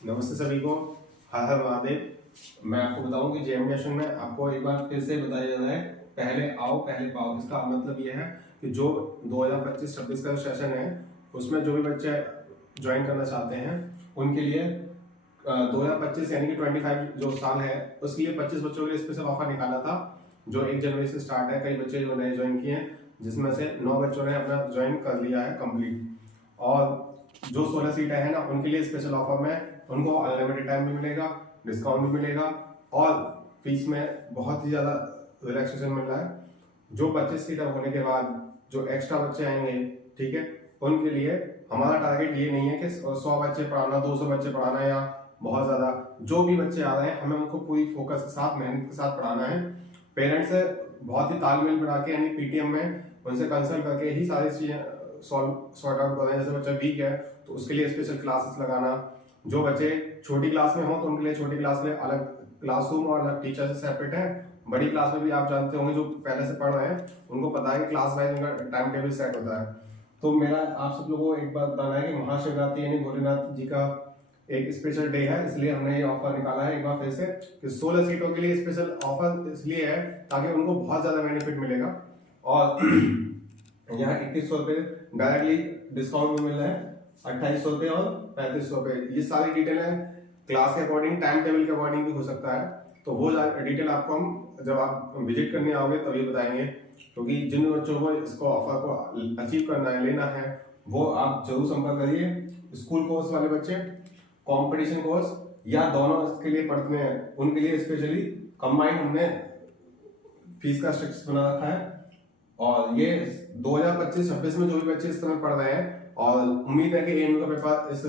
नमस्ते सभी को। हर हर महादेव। मैं आपको बताऊं कि जेएम नेशन में आपको एक बार फिर से बताया जा रहा है, पहले आओ पहले पाओ। इसका मतलब ये है कि जो 2025-26 का सेशन है उसमें जो भी बच्चे ज्वाइन करना चाहते हैं उनके लिए 2025 यानी कि 25 जो साल है उसके लिए 25 बच्चों के लिए स्पेशल ऑफर निकाला था, जो 1 जनवरी से स्टार्ट है। कई बच्चे जो नए ज्वाइन किए हैं, जिसमें से 9 बच्चों ने अपना ज्वाइन कर लिया है कंप्लीट। और जो 16 सीटें हैं ना, उनके लिए स्पेशल ऑफर में उनको अनलिमिटेड टाइम भी मिलेगा, डिस्काउंट भी मिलेगा और फीस में बहुत ही ज़्यादा रिलैक्सेशन मिल रहा है। जो 25 सीटें होने के बाद जो एक्स्ट्रा बच्चे आएंगे, ठीक है, उनके लिए हमारा टारगेट ये नहीं है कि 100 बच्चे पढ़ाना, 200 बच्चे पढ़ाना या बहुत ज़्यादा। जो भी बच्चे आ रहे हैं हमें उनको पूरी फोकस के साथ, मेहनत के साथ पढ़ाना है। पेरेंट्स से बहुत ही तालमेल बना के यानी पीटीएम में उनसे कंसल्ट करके ही सारी चीज़ें सॉर्ट आउट कर रहे हैं। जैसे बच्चा वीक है तो उसके लिए स्पेशल क्लासेस लगाना, जो बच्चे छोटी क्लास में हो तो उनके लिए छोटी क्लास में अलग क्लासरूम और अलग टीचर से सेपरेट है। बड़ी क्लास में भी आप जानते होंगे, जो पहले से पढ़ रहे हैं उनको पता है कि क्लास वाइज उनका टाइम टेबल सेट होता है। तो मेरा आप सब लोगों को एक बात बताना है कि महाशिवरात्रि यानी भोलेनाथ जी का एक स्पेशल डे है, इसलिए हमने ये ऑफर निकाला है एक बार फिर से कि 16 सीटों के लिए स्पेशल ऑफर इसलिए है ताकि उनको बहुत ज्यादा बेनिफिट मिलेगा। और यहाँ 2100 रुपये डायरेक्टली डिस्काउंट में मिल रहा है, 2800 रुपये और 3500 रुपये। ये सारी डिटेल है, क्लास के अकॉर्डिंग, टाइम टेबल के अकॉर्डिंग भी हो सकता है। तो वो डिटेल आपको हम जब आप विजिट करने आओगे तभी बताएंगे, क्योंकि जिन बच्चों को इसको ऑफर को अचीव करना है, लेना है, वो आप जरूर संपर्क करिए। स्कूल कोर्स वाले बच्चे, कंपटीशन कोर्स या दोनों के लिए पढ़ते हैं, उनके लिए स्पेशली कंबाइंड हमने फीस का स्ट्रक्चर बना रखा है। और ये 2025-26 में जो भी बच्चे इस समय पढ़ रहे हैं, और उम्मीद है कि एएमयू का पेपर इस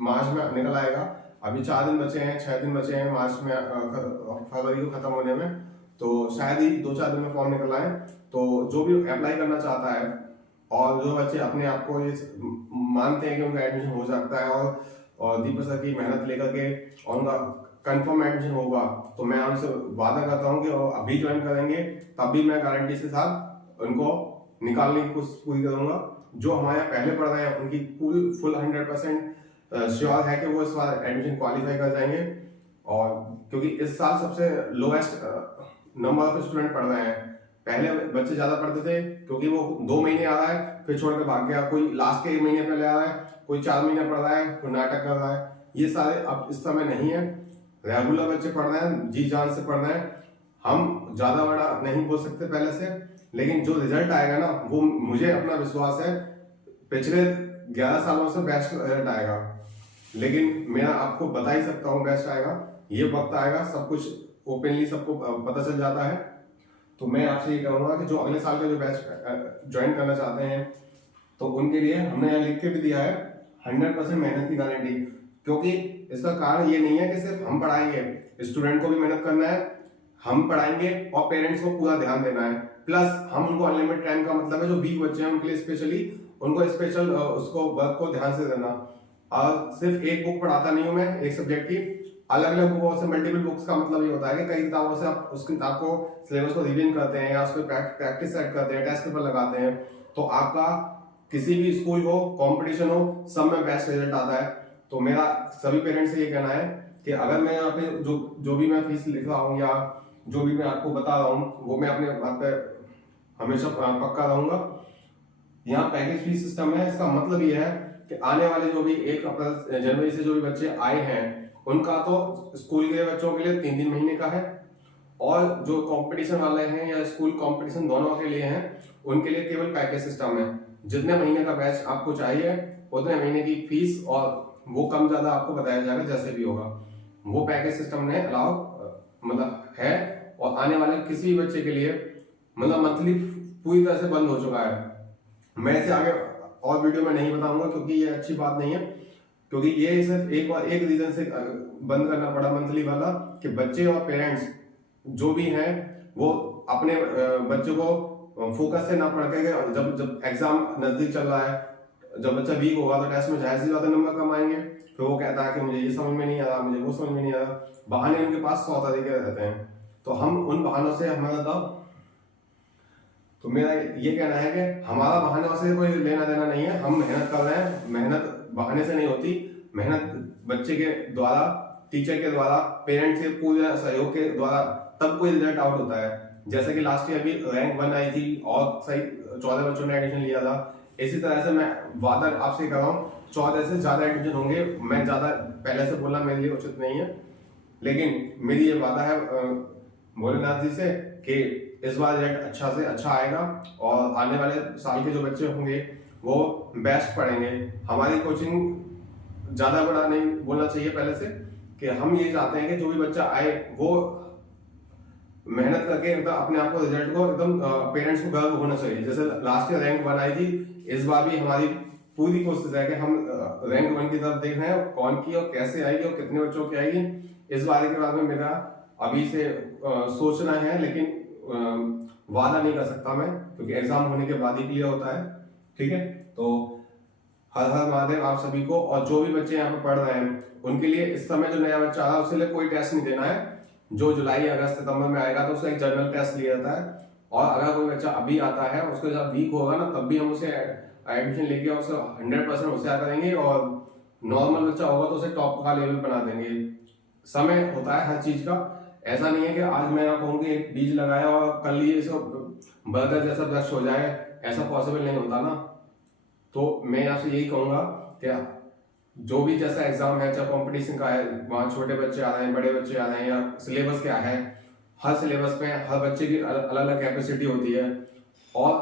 मार्च में निकल आएगा। अभी 4 दिन बचे हैं, 6 दिन बचे हैं मार्च में, फरवरी को खत्म होने में, तो शायद ही 2-4 दिन में फॉर्म निकल आए। तो जो भी अप्लाई करना चाहता है और जो बच्चे अपने आप को ये मानते हैं कि उनका एडमिशन हो सकता है और दीपक सर की मेहनत लेकर के और उनका कंफर्म एडमिशन होगा, तो मैं उनसे वादा करता हूँ कि वो अभी ज्वाइन करेंगे तब भी मैं गारंटी के साथ उनको निकालने की कोशिश पूरी करूंगा। जो हमारे यहाँ पहले पढ़ रहे हैं उनकी फुल 100% श्योर है कि वो इस बार एडमिशन क्वालिफाई कर जाएंगे। और क्योंकि इस साल सबसे लोएस्ट नंबर ऑफ स्टूडेंट पढ़ रहे हैं। पहले बच्चे ज्यादा पढ़ते थे क्योंकि वो 2 महीने आ रहा है फिर छोड़ के भाग गया, कोई लास्ट के 1 महीने पहले आ रहा है, कोई 4 महीने पढ़ रहा है, कोई नाटक कर रहा है। ये सारे अब इस समय नहीं है, रेगुलर बच्चे पढ़ रहे हैं, जी जान से पढ़ रहे हैं। हम ज्यादा बड़ा नहीं बोल सकते पहले से, लेकिन जो रिजल्ट आएगा ना, वो मुझे अपना विश्वास है पिछले 11 सालों से बेस्ट रिजल्ट आएगा। लेकिन मैं आपको बता ही सकता हूँ बेस्ट आएगा, ये वक्त आएगा, सब कुछ ओपनली सबको पता चल जाता है। तो मैं आपसे ये कहूंगा कि जो अगले साल का जो बैच ज्वाइन करना चाहते हैं तो उनके लिए हमने यहाँ लिख के भी दिया है 100% मेहनत की गारंटी। क्योंकि इसका कारण ये नहीं है कि सिर्फ हम पढ़ाएंगे, स्टूडेंट को भी मेहनत करना है, हम पढ़ाएंगे और पेरेंट्स को पूरा ध्यान देना है। प्लस हम उनको अनलिमिटेड टाइम का मतलब है, जो वीक बच्चे हैं उनके लिए स्पेशली उनको स्पेशल उसको वर्क को ध्यान से देना। और सिर्फ एक बुक पढ़ाता नहीं हूं मैं एक सब्जेक्ट की, अलग अलग बुकों से मल्टीपल बुक्स का मतलब ये होता है कि कई किताबों से आप उस किताब को सिलेबस को रिवीजन करते हैं या उस पर प्रैक्टिस सेट करते हैं, टेस्ट पेपर लगाते हैं, तो आपका किसी भी स्कूल हो, कंपटीशन हो, सब में बेस्ट रिजल्ट आता है। तो मेरा सभी पेरेंट्स से ये कहना है कि अगर मैं यहाँ पे जो भी मैं फीस लिख रहा हूँ या जो भी मैं आपको बता रहा हूँ वो मैं अपने बात पे हमेशा पक्का रहूंगा। यहाँ पैकेज फीस सिस्टम है, इसका मतलब ये है कि आने वाले जो भी 1 जनवरी से जो भी बच्चे आए हैं उनका तो स्कूल के बच्चों के लिए 3-3 महीने का है, और जो कंपटीशन वाले हैं या स्कूल कंपटीशन दोनों के लिए हैं उनके लिए केवल पैकेज सिस्टम है। जितने महीने का बैच आपको चाहिए उतने महीने की फीस, और वो कम ज्यादा आपको बताया जाएगा जैसे भी होगा। वो पैकेज सिस्टम ने अलाउ मतलब है, और आने वाले किसी भी बच्चे के लिए मतलब मंथली पूरी तरह से बंद हो चुका है। मैं इसे आगे और वीडियो में नहीं बताऊंगा क्योंकि ये अच्छी बात नहीं है, क्योंकि ये सिर्फ एक रीजन से बंद करना पड़ा मंथली वाला कि बच्चे और पेरेंट्स जो भी हैं वो अपने बच्चों को फोकस से ना पढ़ के, जब एग्जाम नजदीक चल रहा है, जब बच्चा वीक होगा तो टेस्ट में जाहिर सी ज्यादा नंबर कम आएंगे, फिर वो कहता है कि मुझे ये समझ में नहीं आ रहा, मुझे वो समझ में नहीं आ रहा। बहाने उनके पास 100 तरीके रहते हैं, तो हम उन बहानों से हमारा तो मेरा ये कहना है कि हमारा बहानों से कोई लेना देना नहीं है। हम मेहनत कर रहे हैं, मेहनत बहाने से नहीं होती, मेहनत बच्चे के द्वारा, टीचर के द्वारा, पेरेंट्स के पूरे सहयोग के द्वारा तब कोई रिजल्ट आउट होता है। जैसे कि लास्ट ईयर भी रैंक 1 आई थी और सही 14 बच्चों ने एडमिशन लिया था। इसी तरह से मैं वादा आपसे कर रहा हूँ 14 से ज्यादा एडमिशन होंगे। मैं ज्यादा पहले से बोलना मेरे लिए उचित नहीं है, लेकिन मेरी ये वादा है भोलेनाथ जी से कि इस बार रिजल्ट अच्छा से अच्छा आएगा और आने वाले साल के जो बच्चे होंगे वो बेस्ट पढ़ेंगे। हमारी कोचिंग ज्यादा बड़ा नहीं बोलना चाहिए पहले से, कि हम ये चाहते हैं कि जो भी बच्चा आए वो मेहनत करके एकदम अपने आप को रिजल्ट को एकदम पेरेंट्स को गर्व होना चाहिए। जैसे लास्ट ईयर रैंक 1 आई थी, इस बार भी हमारी पूरी कोशिश है कि हम रैंक 1 की तरफ देख रहे हैं, कौन की और कैसे आएगी और कितने बच्चों की आएगी। इस बारे के बारे में मेरा अभी से सोचना है, लेकिन वादा नहीं कर सकता मैं, क्योंकि एग्जाम होने के बाद ही क्लियर होता है। ठीक है, तो हर हर महादेव आप सभी को। और जो भी बच्चे यहाँ पे पढ़ रहे हैं उनके लिए इस समय जो नया बच्चा आ रहा है उसके लिए कोई टेस्ट नहीं देना है। जो जुलाई अगस्त सितंबर में आएगा तो उसका एक जनरल टेस्ट लिया जाता है, और अगर कोई बच्चा अभी आता है उसको जब वीक होगा ना तब भी हम उसे एडमिशन लेके उससे 100% होशियार करेंगे, और नॉर्मल बच्चा होगा तो उसे टॉप का लेवल बना देंगे। समय होता है हर चीज का, ऐसा नहीं है कि आज मैं यहाँ कहूँ कि एक बीज लगाया और कल ये बर्गर जैसा वृक्ष हो जाए, ऐसा पॉसिबल नहीं होता ना। तो मैं आपसे यही कहूंगा कि जो भी जैसा एग्जाम है, चाहे कंपटीशन का है, वहाँ छोटे बच्चे आ रहे हैं, बड़े बच्चे आ रहे हैं, या सिलेबस क्या है, हर सिलेबस में हर बच्चे की अलग अलग कैपेसिटी होती है, और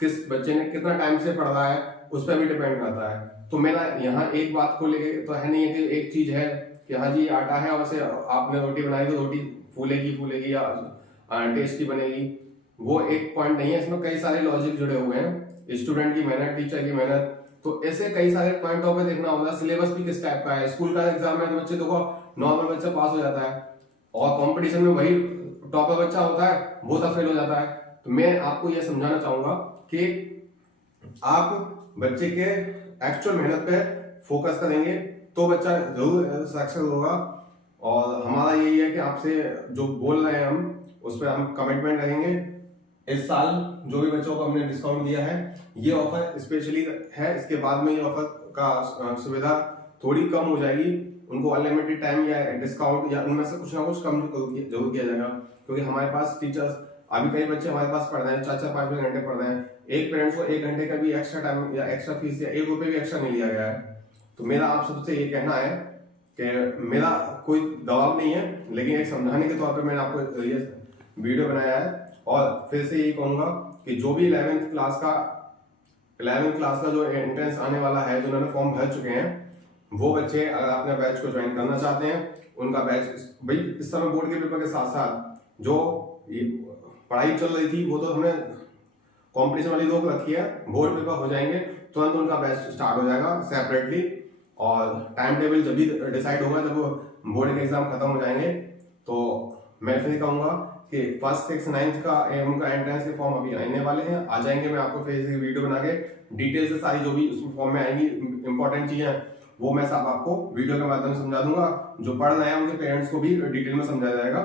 किस बच्चे ने कितना टाइम से पढ़ रहा है उस पर भी डिपेंड करता है। तो मेरा यहाँ एक बात को लेके तो है नहीं है कि एक चीज है कि हाँ जी आटा है और से आपने रोटी बनाई तो रोटी फूलेगी या टेस्टी बनेगी, वो एक पॉइंट नहीं है। इसमें कई सारे लॉजिक जुड़े हुए हैं, स्टूडेंट की मेहनत, टीचर की मेहनत, तो ऐसे कई सारे पॉइंटों पे देखना होगा। सिलेबस भी किस टाइप का है, स्कूल का एग्जाम है तो बच्चे देखो नॉर्मल बच्चा पास हो जाता है, और कंपटीशन में वही टॉपर बच्चा होता है वो तो फेल हो जाता है। तो मैं आपको ये समझाना चाहूंगा कि आप बच्चे के एक्चुअल मेहनत पे फोकस करेंगे तो बच्चा जरूर सक्सेस होगा। और हमारा यही है कि आपसे जो बोल रहे हैं हम उस पर हम कमिटमेंट रहेंगे। इस साल जो भी बच्चों को हमने डिस्काउंट दिया है, ये ऑफर स्पेशली है, इसके बाद में ये ऑफर का सुविधा थोड़ी कम हो जाएगी, उनको अनलिमिटेड टाइम या डिस्काउंट या उनमें से कुछ ना कुछ कम जरूर किया जाएगा। क्योंकि हमारे पास टीचर्स, अभी कई बच्चे हमारे पास पढ़ रहे हैं 4-4 5 घंटे पढ़ रहे हैं, एक पेरेंट्स को 1 घंटे का भी एक्स्ट्रा टाइम या एक्स्ट्रा फीस या 1 रुपये भी एक्स्ट्रा नहीं लिया गया है। तो मेरा आप सबसे ये कहना है कि मेरा कोई दबाव नहीं है, लेकिन एक समझाने के तौर पर मैंने आपको ये वीडियो बनाया है। और फिर से यही कहूंगा कि जो भी 11th क्लास का जो एंट्रेंस आने वाला है, जो उन्होंने फॉर्म भर चुके हैं, वो बच्चे अगर अपने बैच को ज्वाइन करना चाहते हैं, उनका बैच भाई इस समय बोर्ड के पेपर के साथ साथ जो पढ़ाई चल रही थी वो तो हमने कंपटीशन वाली रोक रखी है, बोर्ड पेपर हो जाएंगे तुरंत उनका बैच स्टार्ट हो जाएगा सेपरेटली, और टाइम टेबल जब भी डिसाइड होगा जब बोर्ड के एग्जाम खत्म हो जाएंगे। तो मैं फिर कहूंगा कि 1st 6th 9th का उनका एंट्रेंस के फॉर्म अभी आने वाले हैं, आ जाएंगे। मैं आपको फिर वीडियो बना के डिटेल से सारी जो भी उस फॉर्म में आएंगी इंपॉर्टेंट चीजें वो मैं सब आपको वीडियो के माध्यम से समझा दूंगा। जो पढ़ रहे हैं उनके पेरेंट्स को भी डिटेल में समझाया जाएगा,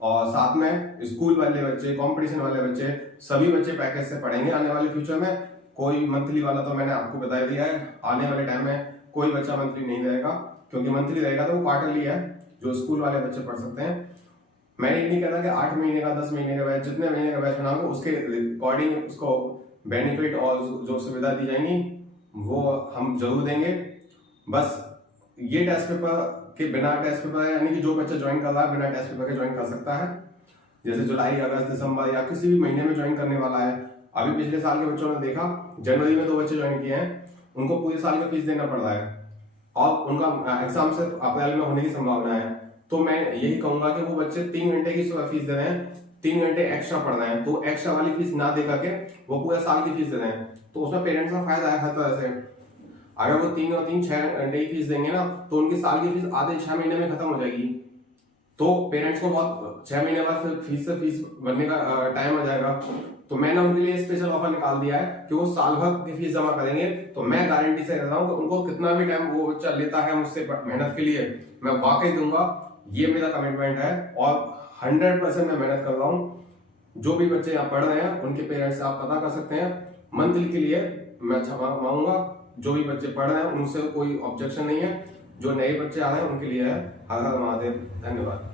और साथ में स्कूल वाले बच्चे, कंपटीशन वाले बच्चे, सभी बच्चे पैकेज से पढ़ेंगे आने वाले फ्यूचर में। कोई मंथली वाला तो मैंने आपको बता दिया है, आने वाले टाइम में कोई बच्चा मंथली नहीं रहेगा, क्योंकि मंथली रहेगा तो वो क्वार्टरली है जो स्कूल वाले बच्चे पढ़ सकते हैं। मैं ये नहीं कहता कि 8 महीने का 10 महीने का बैच, जितने महीने का बैच बनाओगे उसके अकॉर्डिंग उसको बेनिफिट और जो सुविधा दी जाएंगी वो हम जरूर देंगे। बस ये टेस्ट पेपर के बिना टेस्ट पेपर, यानी कि जो बच्चा ज्वाइन कर रहा है बिना टेस्ट पेपर के ज्वाइन कर सकता है, जैसे जुलाई अगस्त दिसंबर या किसी भी महीने में ज्वाइन करने वाला है। अभी पिछले साल के बच्चों ने देखा, जनवरी में 2 बच्चे ज्वाइन किए हैं, उनको पूरे साल का फीस देना पड़ रहा है, और उनका एग्जाम सिर्फ अप्रैल में होने की संभावना है। तो मैं यही कहूंगा कि वो बच्चे 3 घंटे की फीस दे रहे हैं, 3 घंटे एक्स्ट्रा पढ़ रहे हैं, तो एक्स्ट्रा वाली फीस ना दे करके वो पूरे साल की फीस दे रहे हैं, तो उसमें पेरेंट्स का फायदा है हर तरह से। अगर वो 3 और 3 6 घंटे की फीस देंगे ना, तो उनकी साल की फीस आधे 6 महीने में खत्म हो जाएगी। तो पेरेंट्स को बहुत 6 महीने बाद फिर फीस भरने का टाइम आ जाएगा। तो मैंने उनके लिए स्पेशल ऑफर निकाल दिया है कि वो साल भर की फीस जमा करेंगे, तो मैं गारंटी से कहता हूँ कि उनको कितना भी टाइम वो बच्चा लेता है मुझसे मेहनत के लिए, मैं वाकई दूंगा। ये मेरा कमिटमेंट है, और 100% मैं मेहनत कर रहा हूँ। जो भी बच्चे यहाँ पढ़ रहे हैं उनके पेरेंट्स से आप पता कर सकते हैं, मंथली के लिए मैं अच्छा मांगूंगा। जो भी बच्चे पढ़ रहे हैं उनसे कोई ऑब्जेक्शन नहीं है, जो नए बच्चे आ रहे हैं उनके लिए है। हर हर महादेव, धन्यवाद।